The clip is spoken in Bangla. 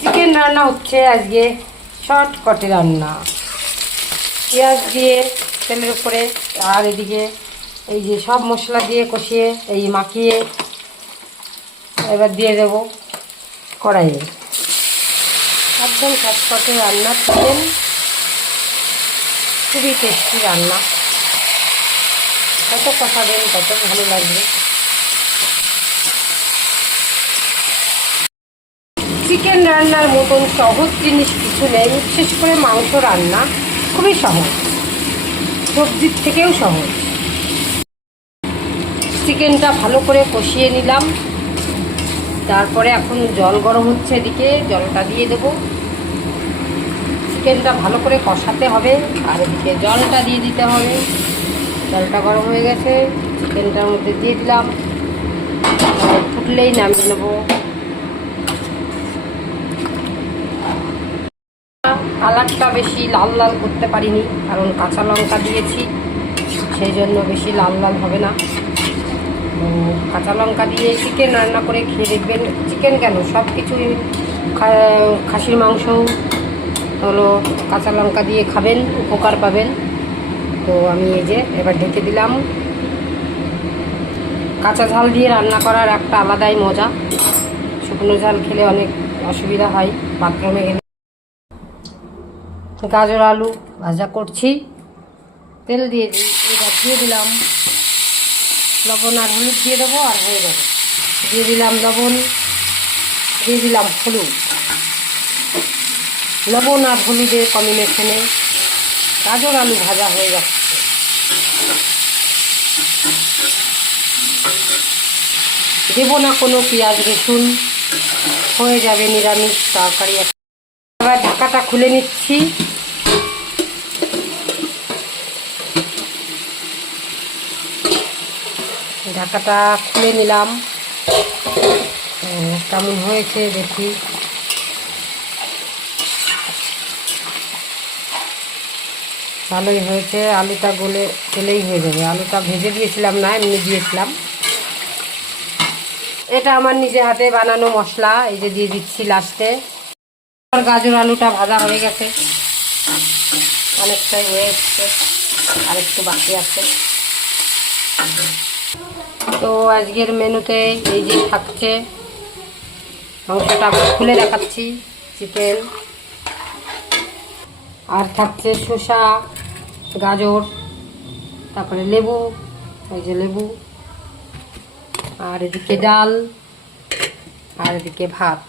চিকেন রান্না হচ্ছে আজকে, শর্টকাটে রান্না। পেঁয়াজ দিয়ে তেলের উপরে, আর এদিকে এই যে সব মশলা দিয়ে কষিয়ে এই মাখিয়ে এবার দিয়ে দেব কড়াইয়ে। একদম শর্টকাটে রান্না চিকেন, খুবই টেস্টি রান্না। কত কষাবেন কত ভালো লাগবে। চিকেন রান্নার মতন সহজ জিনিস কিছু নেই, বিশেষ করে মাংস রান্না খুবই সহজ, সবজির থেকেও সহজ। চিকেনটা ভালো করে কষিয়ে নিলাম, তারপরে এখন জল গরম হচ্ছে, এদিকে জলটা দিয়ে দেব। চিকেনটা ভালো করে কষাতে হবে, আর এদিকে জলটা দিয়ে দিতে হবে। জলটা গরম হয়ে গেছে, চিকেনটার মধ্যে দিয়ে দিলাম, ফুটলেই নামিয়ে নেবো। কালারটা বেশি লাল লাল করতে পারিনি, কারণ কাঁচা লঙ্কা দিয়েছি, সেই জন্য বেশি লাল লাল হবে না। কাঁচা লঙ্কা দিয়ে চিকেন রান্না করে খেয়ে দেখবেন। চিকেন কেন, সব কিছুই, খাসির মাংস হলো কাঁচা লঙ্কা দিয়ে খাবেন, উপকার পাবেন। তো আমি এই যে এবার ঢেকে দিলাম। কাঁচা ঝাল দিয়ে রান্না করার একটা আলাদাই মজা, শুকনো ঝাল খেলে অনেক অসুবিধা হয় বাথরুমে গেলে। গাজর আলু ভাজা করছি, তেল দিয়ে দিই, এবার দিয়ে দিলাম লবণ আর হলুদ দিয়ে দেবো, আর হয়ে যাবে। দিয়ে দিলাম লবণ, দিয়ে দিলাম হলুদ। লবণ আর হলুদের কম্বিনেশনে গাজর আলু ভাজা হয়ে যাচ্ছে। দেব না কোনো পেঁয়াজ রসুন, হয়ে যাবে নিরামিষ তরকারি। এবার ঢাকাটা খুলে নিচ্ছি। ঢাকাটা খুলে নিলাম, কেমন হয়েছে দেখি। ভালোই হয়েছে, আলুটা গলেই হয়ে যাবে। আলুটা ভেজে দিয়েছিলাম না, এমনি দিয়েছিলাম। এটা আমার নিজে হাতে বানানো মশলা, এই যে দিয়ে দিচ্ছি লাস্টে। গাজর আলুটা ভাজা হয়ে গেছে, অনেকটাই হয়ে এসছে, আর একটু বাকি আছে। তো আজকের মেনুতে এই যে থাকছে, মাংসটা খুলে দেখাচ্ছি, চিকেন, আর থাকছে শসা, গাজর, তারপরে লেবু, এই যে লেবু, আর এদিকে ডাল, আর এদিকে ভাত।